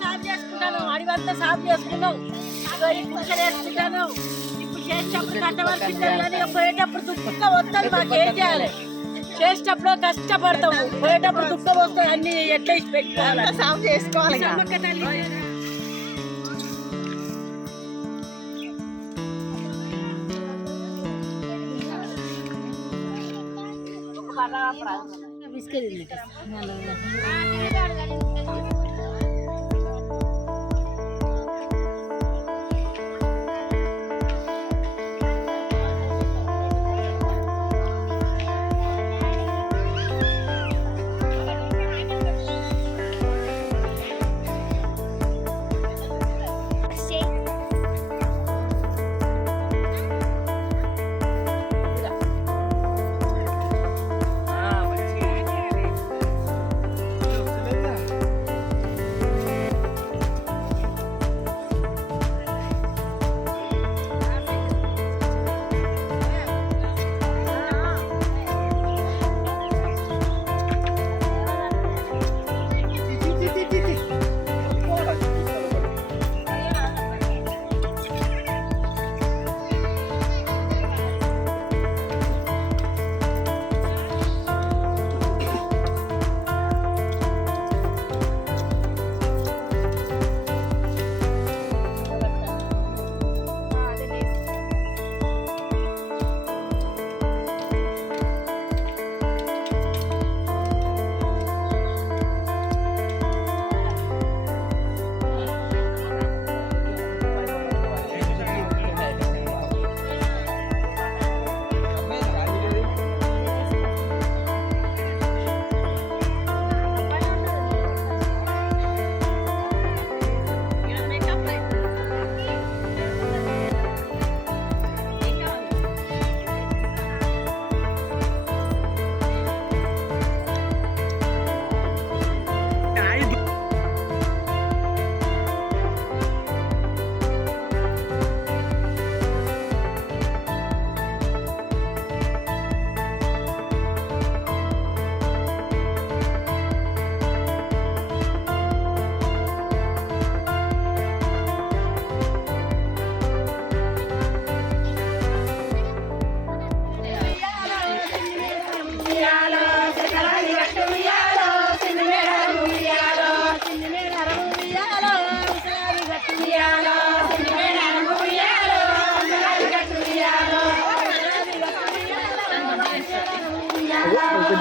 సాఫ్ చేసుకుంటాను, అడివంతా సాఫ్ చేసుకున్నావు, ఇప్పుడు వేసుకుంటాను. ఇప్పుడు చేసేటప్పుడు కట్టవలసింది కానీ పోయేటప్పుడు దుఃఖంగా వస్తుంది. మాకేం చేయాలి? చేసేటప్పుడు కష్టపడతాం, పోయేటప్పుడు దుఃఖం వస్తుంది. అన్ని ఎట్లా పెట్టుకోవాలి, సాఫ్ చేసుకోవాలి. బిస్కెట్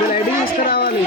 లైటింగ్ తీసుకురావాలి.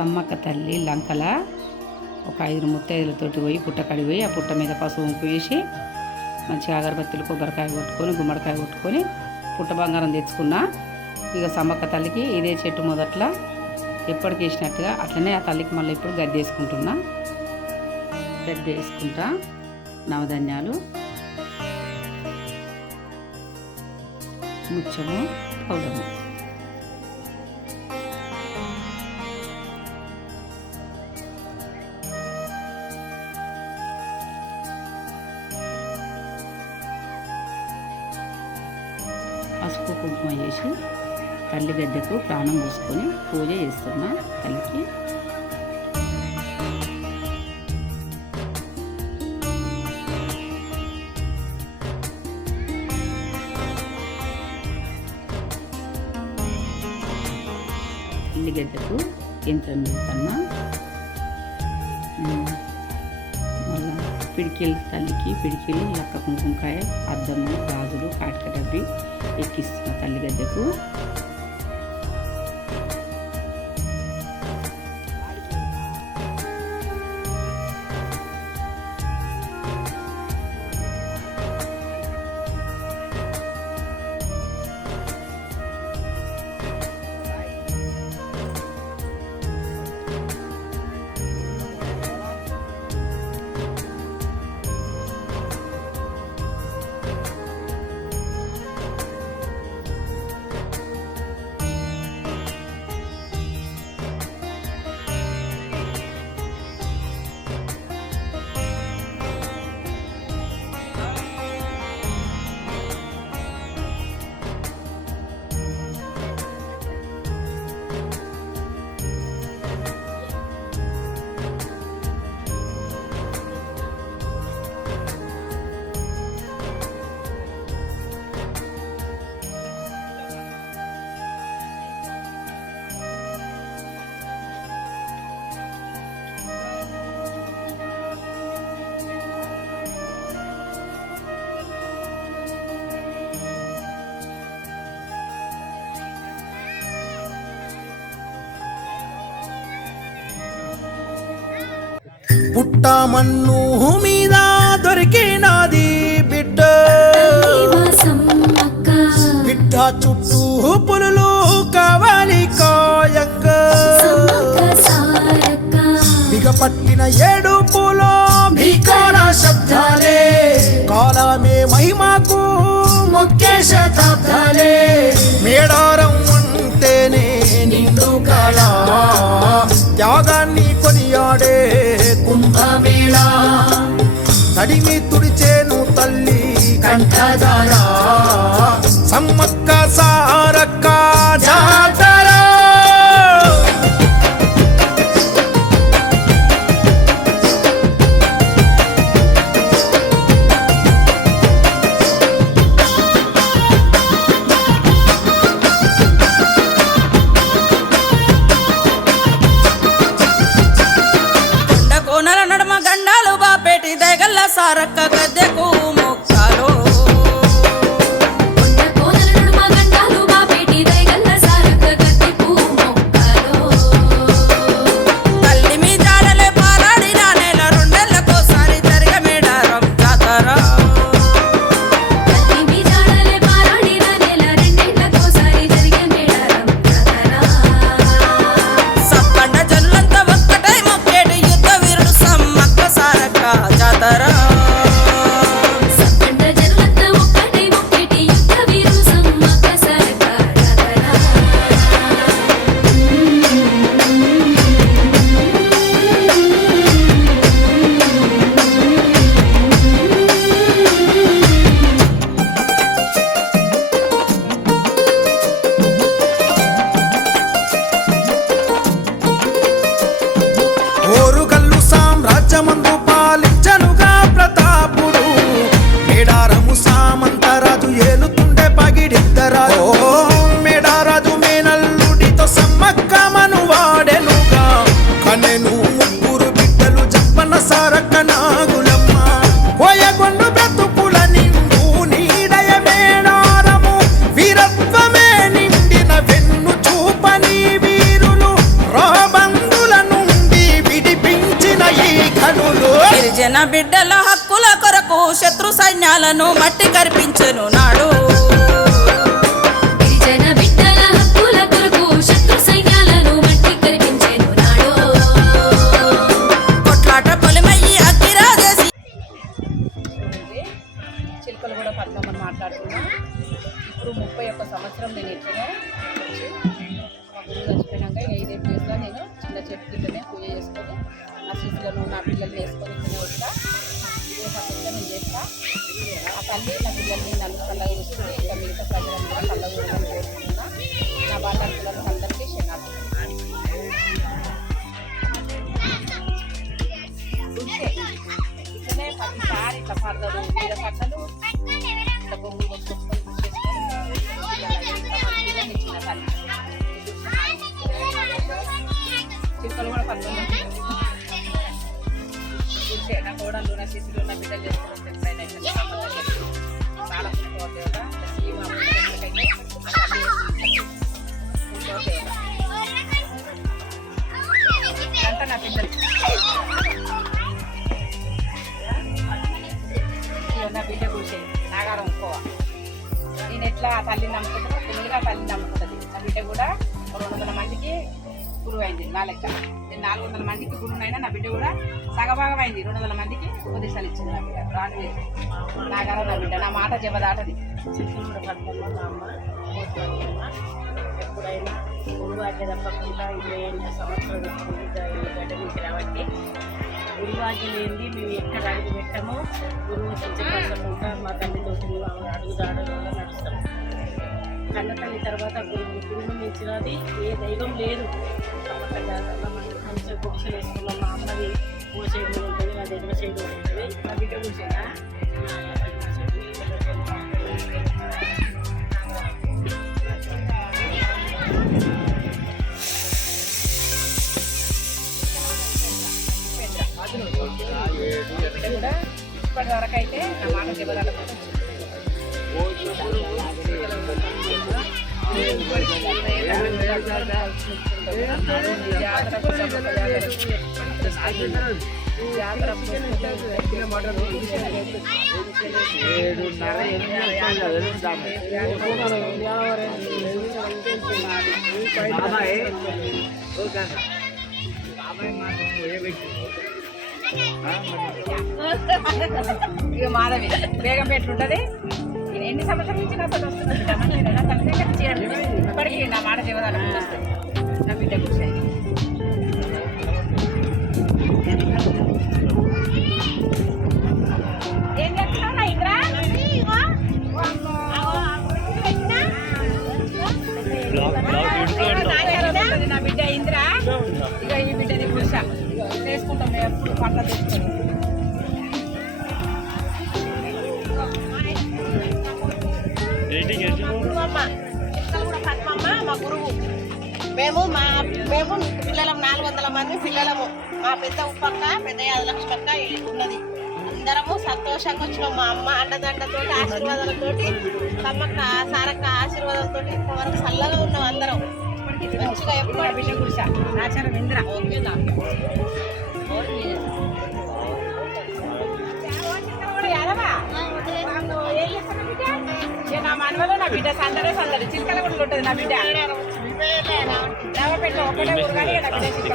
సమ్మక్క తల్లి లంకల ఒక 5 ముత్తైదులతోటి పోయి పుట్టకాడికి పోయి ఆ పుట్ట మీద పసుపు కుంకుమ వేసి మంచిగా అగరబత్తులు కొబ్బరికాయ కొట్టుకొని గుమ్మడికాయ కొట్టుకొని పుట్ట బంగారం తెచ్చుకున్నా. ఇక సమ్మక్క తల్లికి ఇదే చెట్టు మొదట్లో ఎప్పటికి వేసినట్టుగా అట్లనే ఆ తల్లికి మళ్ళీ ఇప్పుడు గద్దె వేసుకుంటున్నా. గద్దె వేసుకుంటా నవధాన్యాలు, ముచ్చము, పౌడము. పసుపు కుంకుమ చేసి తల్లి గద్దెకు ప్రాణం పోసుకొని పూజ చేస్తున్నా తల్లికి. తల్లి గద్దెకు యంత్రం పెడుతున్నా. మళ్ళా పిడికిలు, తల్లికి పిడికిలు, లక్క కుంకుమకాయ, అద్దము, గాజులు, కాటిక డబ్బి ఎక్కిస్తున్నా తల్లి గద్దెకు. పుట్ట మన్ను మీద దొరికినది బిడ్డ, బిడ్డ చుట్టూ పులులు కావాలి కాయంగా, బిగపట్టిన ఏడుపులో భీకర శబ్దాలే, కాలమే మహిమకు ముఖ్య శతాబ్దాలే, మేడారం అంటేనే నిండు కళ, త్యాగాన్ని కొనియాడే కుంభమేళా, తడిమి తుడిచేను తల్లి కంఠధార, సమ్మక్క సారక్క జాతర. సారక్క గద్దెకు మొక్కాలో, కొండ కోనల నడుమ గండాలు బిడ్డల హక్కుల కొరకు శత్రు సైన్యాలను మట్టి కరిపించెను నాడు. గిరిజన బిడ్డల హక్కుల కొరకు శత్రు సైన్యాలను మట్టి కరిపించెను నాడు. కొట్లాట పొలిమయ్యి అగ్గిరాజేసి చిలుకలు కూడా పద్మమ్మని మాట్లాడుతున్నా. ఇప్పుడు 31 సంవత్సరం నేను ఇట్లనే వచ్చి మా గురువు చచ్చిపోయినాక 5 డేస్లో నేను చిన్న చెట్టు కిందనే పూజ చేసుకొని నా శిశువులను నా పిల్లల్ని వేసుకొని ఇట్లనే వస్తా. ఇదే పద్ధతిగా నేను చేస్తా. ఆ తల్లి నా పిల్లల్ని నలుగు కళ్ళగా చూస్తుంది. ఇంకా మిగతా ప్రజలను కూడా కళ్ళగా చూడాలని కోరుకుంటున్నా. నా బాధ్యతలకు అందరికీ శనార్థం. ఇట్లనే ప్రతిసారి ఇట్లా పడతారు మీద పడ్డలు ఇట్లా బొమ్మ కొట్టుకొని ఇచ్చిన తల్లి చిలుకలు కూడా పద్మమ్మ చూసే నా కోడళ్ళు నా శిశువులు నా బిడ్డలు చేసుకుని చాలా పుట్టుకోవద్దు అంతా నా పిల్లలు నా బిడ్డ కూర్చే నాగారం ఎక్కువ. నేను ఎట్లా తల్లిని నమ్ముకుంటానో పిల్లలుగా తల్లిని నమ్ముకుంటుంది. నా బిడ్డ కూడా 200 మందికి గురువు అయింది నా లెక్క. నేను 400 మందికి గురువునైనా నా బిడ్డ కూడా సగభాగం అయింది. 200 మందికి ఉపదేశాలు ఇచ్చింది నా బిడ్డ. రాను లేదు నాగారం నా బిడ్డ. నా మాట జబదాటది. ఎప్పుడైనా గురువు ఆజ్ఞ తప్పకుండా 28 సంవత్సరాలు గడ్డ నుంచి రాబట్టి గురువు ఆజ్ఞ లేనిది మేము ఎక్కడ అడుగు పెట్టామో గురువు శిక్షపరచకుండా మా తల్లితో అడుగుదాడలో నడుస్తాం. కన్న తల్లి తర్వాత గురువు మించినది ఏ దైవం లేదు. మంచిగా గుడిసెలు వేసుకున్నాం. మా అమ్మది మోసేడు ఉంటుంది, నా దగ్గర సైడు ఉంటుంది. మా బిడ్డ కూర్చేదా బిడ్డ కూడా ఇప్పటి వరకు అయితే నా మాట జబదాటకుండా ఇక మాధవి బేగం పెట్లుంటది. నేను ఎన్ని సంవత్సరాల నుంచి నా తను వస్తుంది. ఇప్పటికీ నా మాట జీవదాలు నా బిడ్డ కూర్చొని ఏం చేస్తున్నావు ఇంద్రా? నా బిడ్డ ఇంద్రా. ఇక ఈ బిడ్డని పురుష చేసుకుంటాం ఎప్పుడు పంట తీసుకుంటాం. పద్మమ్మ మా గురువు. మేము పిల్లలం 400 మంది పిల్లలము. మా పెద్ద ఉప్పక్క పెద్ద యాదలక్ష్మక్క ఉన్నది. అందరము సంతోషంగా వచ్చినాం. మా అమ్మ అండదండతో ఆశీర్వాదాలతోటి తమ్మక్క సారక్క ఆశీర్వాదాలతో ఇంతవరకు చల్లగా ఉన్నాం అందరం. మంచిగా ఎప్పుడు బిడ్డ గుడిస ఆచారం ఇంద్ర. ఓకేనా నా మనవలో నా బిడ్డ సందడే సందడి చిలకల కూడా ఉంటుంది. నా బిడ్డ దేవపేట ఒకటే ఊరు కానీ నా బిడ్డ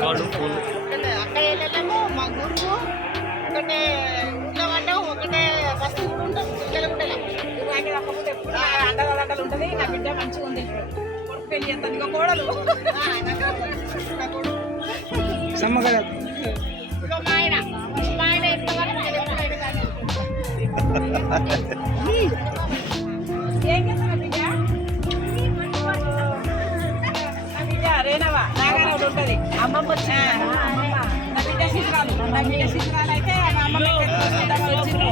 అక్కడ వెళ్ళలేము. మా గురువు ఒకటే ఊళ్ళో పడ్డాం, ఒకటే బస్సు కూడా ఉంటాం. పిల్లలు కూడా కాకపోతే ఎప్పుడు అండదండలు ఉంటుంది. నా బిడ్డ మంచిగా ఉంది. కొడుకు పెళ్లి చేస్తుంది. ఇక కోడలు మా ఆయన ఎంతవరకు ఏం చేస్తా నా బిడ్డ? నా బిడ్డ రేనవా నాగారావు ఉంటుంది. అమ్మమ్మ వచ్చి నా బిడ్డ శిశురాలు. నా బిడ్డ శిశురాలు అయితే మా అమ్మమ్మ వచ్చింది.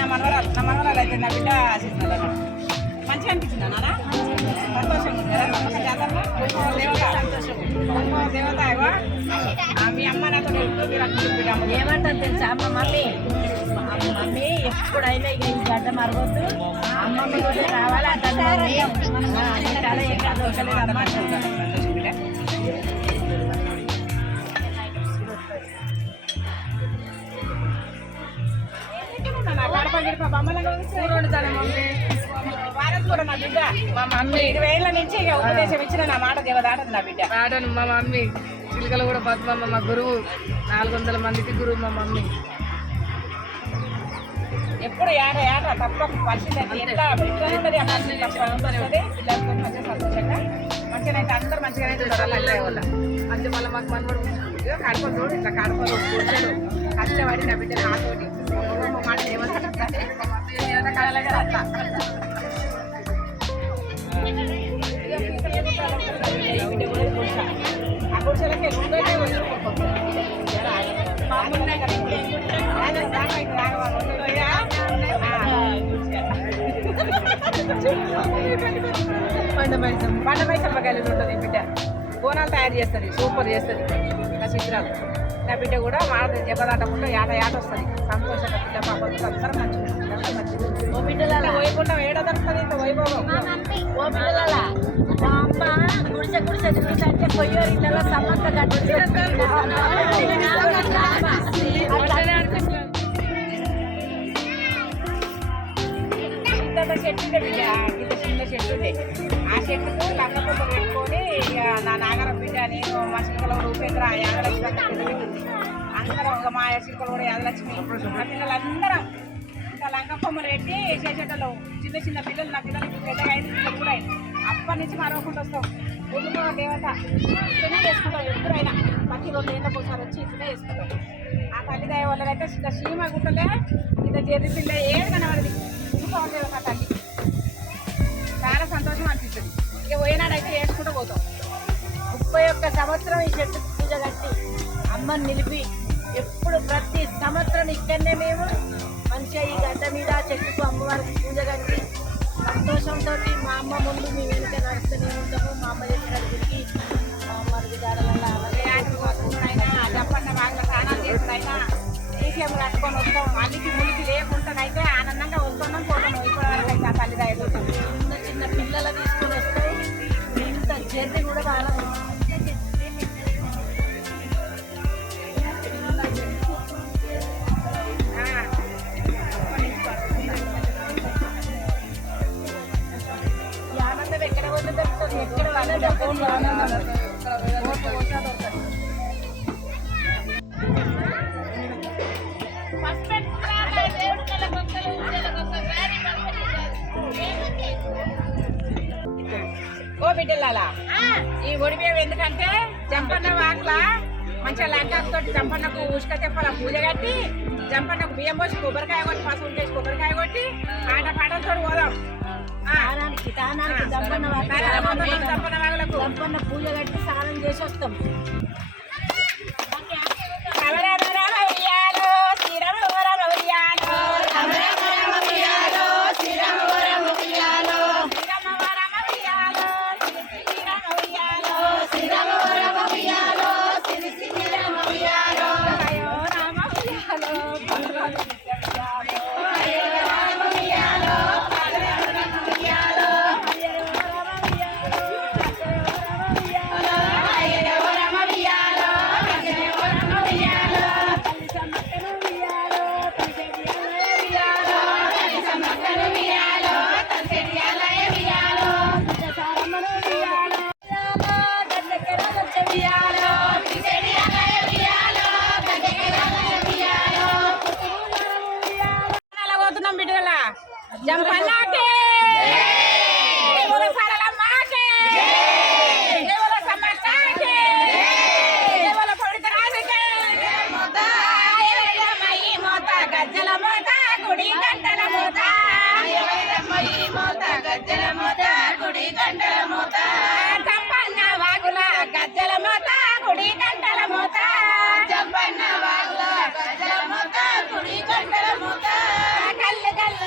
నా మనవరాలు అయితే నా బిడ్డ శిశురాలు మంచిగా అనిపించిందా నాన్న? సంతోషం జాతరలో సంతోషం దేవత మీ అమ్మ నాతో ఏమంటారు తెలుసా? అమ్మ మమ్మీ ఎప్పుడైనా ఇక ఈ గడ్డ మరవద్దు, అమ్మమ్మ కూడా రావాలి. ఆ గడ్డ చాలా ఎక్కడ దొరకలేదు అమ్మ. కూడా నా బిడ్డ మా మమ్మీ 20 ఏళ్ళ నుంచి ఇక ఉపదేశం ఇచ్చిన నా మాట దేవదాటది నా బిడ్డ ఆడను మా మమ్మీ చిలుకలు కూడా బతుకమ్మ మా గురువు 400 మందికి గురువు మా మమ్మీ. ఎప్పుడు ఏట తప్ప పరిస్థితి ఎంత బిడ్డలు ఉంటుంది పిల్లలతో మంచిగా సంతోషంగా మంచిగా అయితే అందరూ మంచిగానే మంచి మళ్ళీ మాకు మనవడు కడప చూడు ఇట్లా కడప కూర్చోడు కష్టపడి నా బిడ్డ నాతోటి మా మాట దేవదాటది అట్లా ఆ గుడిసెలకి పండ మైసమ్మ గల్లీలో ఉంటుంది బిడ్డ బోనాలు తయారు చేస్తుంది సూపర్ చేస్తుంది నా చిత్రాలు నా బిడ్డ కూడా మాట దెబ్బదాటకుండా ఏట వస్తుంది సంతోషంగా బిడ్డ పాపం అందరం మంచిగా ఓ బిడ్డల వైకుంఠం ఏడదనుకుంటుంది ఇంత వైభవం ఓ బిడ్డల మా అమ్మ గుడిసె తిరుగుతుంటే పొయ్యేరు ఇళ్ళలో సమ్మక్క కట్టి చెట్టు ఉండే బిడ్డ ఇంత చిన్న చెట్టు ఉండే ఆ చెట్టుకు లంగపొక్క పెట్టుకొని ఇక నా నాగరం బిడ్డ నేను మా చిక్కల ఉపేంద్ర యాదలక్ష్మి అందరం ఒక మా చిక్కలు కూడా యాదలక్ష్మి మా పిల్లలందరం ఇంకా లంగపొమ్మలు పెట్టి చేసేటలో చిన్న పిల్లలు నా పిల్లలకి పెద్దగా అయింది పిల్లలు కూడా అయింది అప్పటి నుంచి మరవకుండా వస్తాం గురుమ దేవత ఇట్లనే చేసుకుంటాం ఎప్పుడైనా ప్రతి 2 ఏళ్ళకి ఒకసారి వచ్చి ఇట్లనే చేసుకుంటాం ఆ తల్లి దయ వల్ల అయితే ఇంకా సీమ గుట్టలే ఇంత జర్రి పిల్ల ఏది కనబడది ఉంటుంది మా తల్లి చాలా సంతోషం అనిపిస్తుంది ఇక పోయినాడైతే ఏడ్చుకుంటూ పోతాం 31 సంవత్సరం ఈ చెట్టు పూజ కట్టి అమ్మని నిలిపి ఎప్పుడు ప్రతి సంవత్సరం ఇక్కడనే మేము మంచిగా ఈ గడ్డ మీద చెట్టుకు అమ్మవారికి పూజ కట్టి సంతోషంతో మా అమ్మ ముందు మేము వెనుక నడుస్తూనే ఉంటాము మా అమ్మ దగ్గరికి మా అమ్మకి దాడలల్లా అయినా జప్పన్న బాగా స్నానాలు చేసుడైనా ఈసీఎం కట్టుకొని వస్తాం అన్నికి మునికి లేకుండానైతే ఆనందంగా వస్తున్నాం పోతాం ఇప్పటివరకు అయితే ఆ తల్లి దయతో చిన్న పిల్లలు తీసుకొని వస్తే ఇంత జర్నీ కూడా రాలేదు ఈ ఆనందం ఎక్కడ పోతే దొరుకుతుంది ఎక్కడ వాళ్ళ దొరుకుతుంది ఆనందం ఓ బిడ్డలాలా ఈ ఒడిబియ్యం ఎందుకంటే జంపన్న వాకుల మంచిగా లంకాకు తోటి జంపన్నకు ఉసుక తెప్పల పూజ కట్టి జంపన్నకు బియ్యం పోసి కొబ్బరికాయ కొట్టి పసుపు చేసి కొబ్బరికాయ కొట్టి ఆట పాటలతో పోదాం జంపన్న వాకులకు జంపన్న పూజ కట్టి స్నానం చేసి వస్తాం జంపన్నకే సరళమ్మకే సమ్మక్కకే పొడితరాజకే మోత గజ్జల మోత గుడి గంటల మోత గజ్జల మోత గుడి గంటల మోత జంపన్న వాగుల గజ్జల మోత గుడి గంటల మోత జంపన్న వాగుల గజ్జల మోత గుడి గంటల మోత కళ్ళు కళ్ళు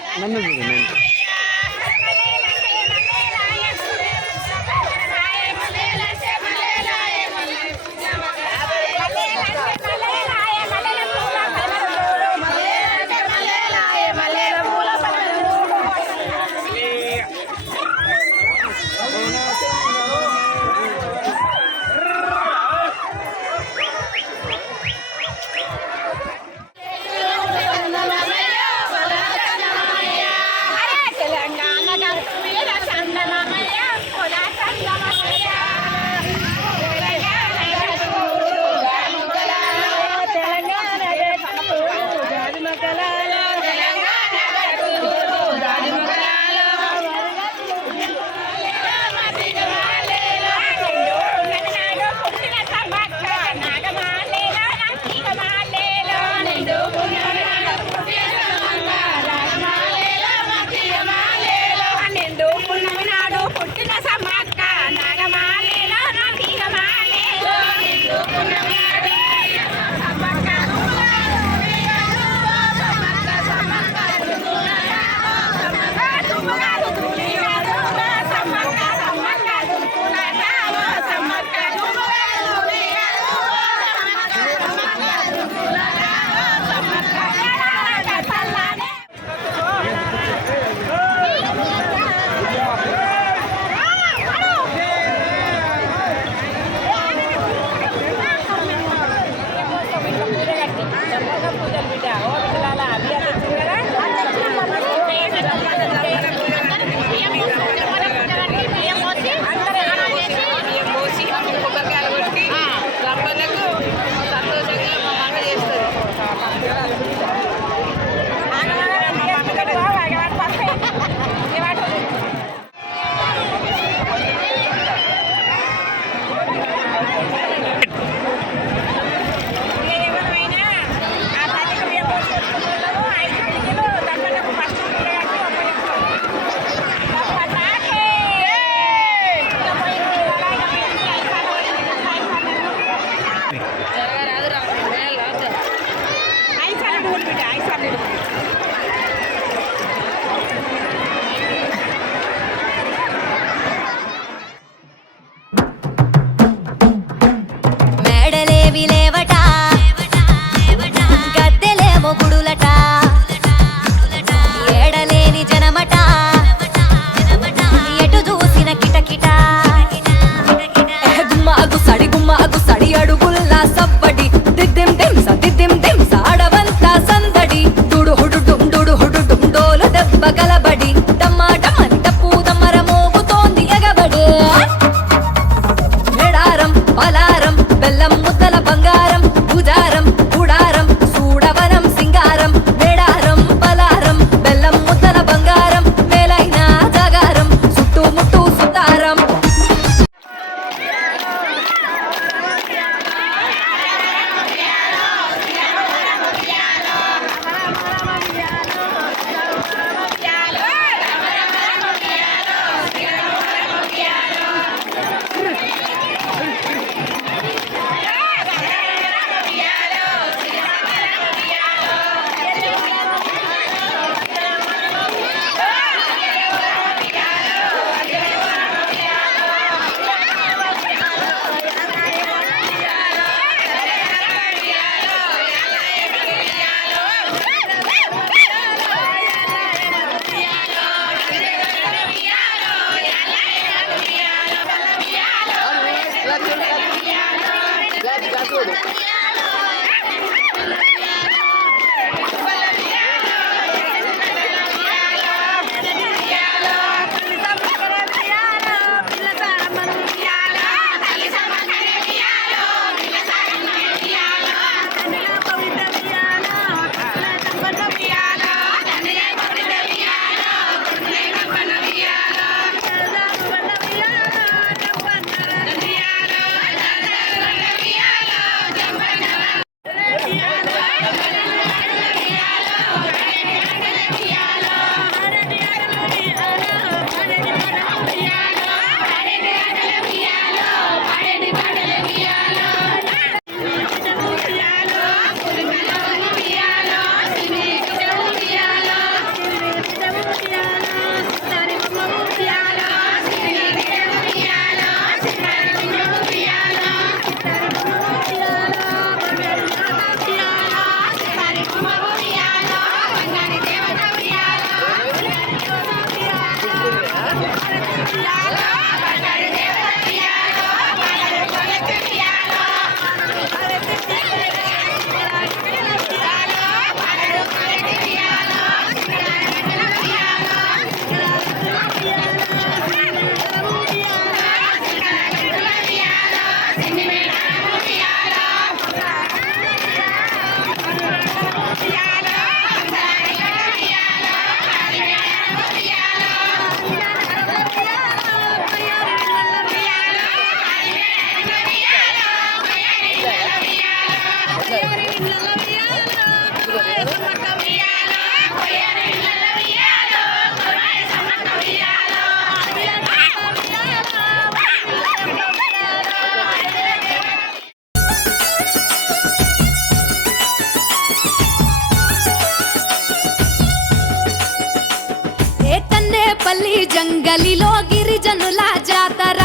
ఏటన్నేపల్లి జంగలిలో గిరిజనుల జాతర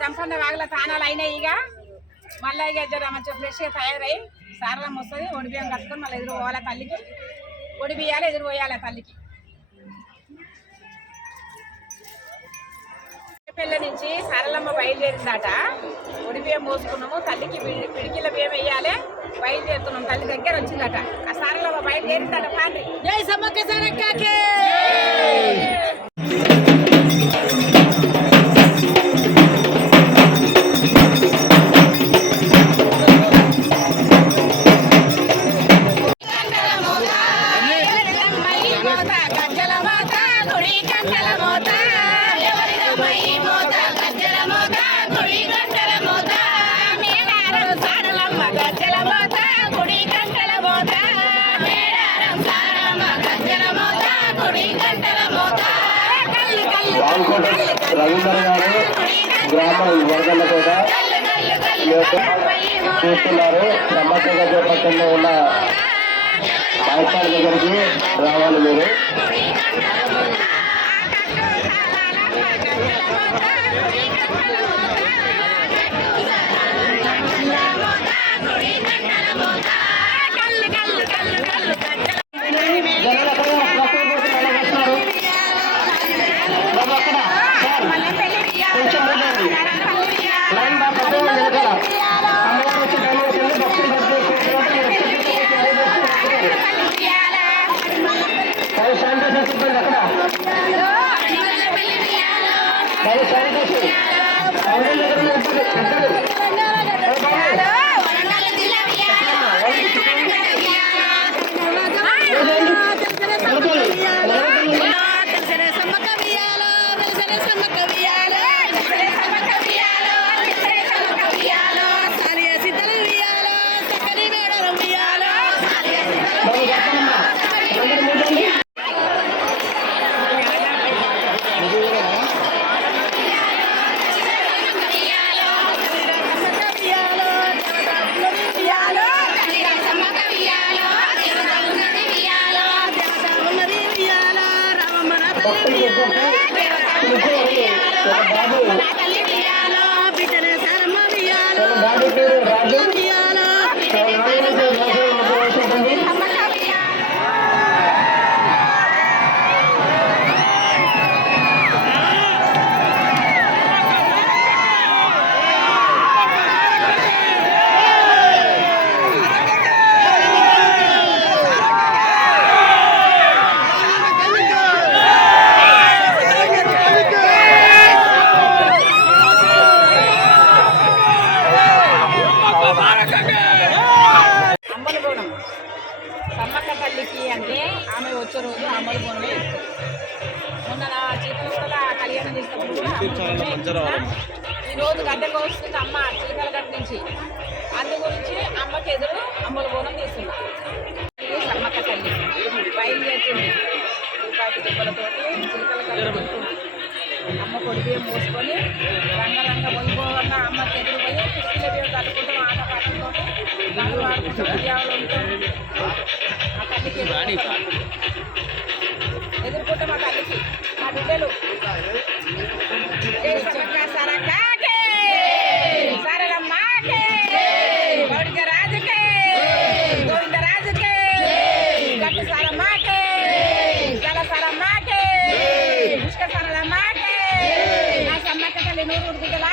జంపన్న వాగల తానాలు అయినాయి. ఇక మళ్ళీ ఇక జర మంచిగా ఫ్రెష్గా తయారై సారలం వస్తుంది. ఒడి బియ్యం కట్టుకొని మళ్ళీ ఎదురు పోవాలి తల్లికి. ఒడి బియ్యాలు ఎదురు పోయాలి తల్లికి. పెళ్ళ నుంచి సారలమ్మ బయలుదేరిందాట. ఒడి బియ్యం పోసుకున్నాము. తల్లికి పిడికిల బియ్యం వేయాలి. బయలుదేరుతున్నాం. తల్లి దగ్గర వచ్చిందట. ఆ సారలమ్మ బయలుదేరిందట. పాండ్రి జై సమ్మక్క సారక్కకి. రవీంద్ర గారు గ్రామ వరదల కూడా చూస్తున్నారు. సమస్యగా చేపట్టంలో ఉన్న పాఠశాల దగ్గరికి రావాలి మీరు. కళ్యాణం చేసినప్పుడు కూడా ఈ రోజు గడ్డకు వస్తుంది అమ్మ చిలకల గడ్డ నుంచి. అందు గురించి అమ్మకి ఎదురు అమ్మల బోనం తీస్తున్నాం. సమ్మక్క తల్లి బయలుదేరుతుంది రూపాయి దెబ్బలతోటి చిలకల గడ్డ వెళ్తుంది. అమ్మ కొడుకు మోసుకొని రంగరంగ వైభవంగా అమ్మకి ఎదురు పోయి పిచ్చిల బియ్యం కలుపుకుంటాం. ఆటపాటలతో రంగులు ఆడుకుంటాం. బియ్యాలు ఉంటాం. ఆ తల్లికి ఎదుర్కొంటాం. మా తల్లికి మా బిడ్డలు సరకాకే సరళమ్మాకే గౌడిగరాజుకే గోవిందరాజుకే గట్టు సరమ్మాకే జల సరమ్మాకే పుష్క సరళమ్మాకే నా సమ్మక్క తల్లి నూరు బిడ్డలా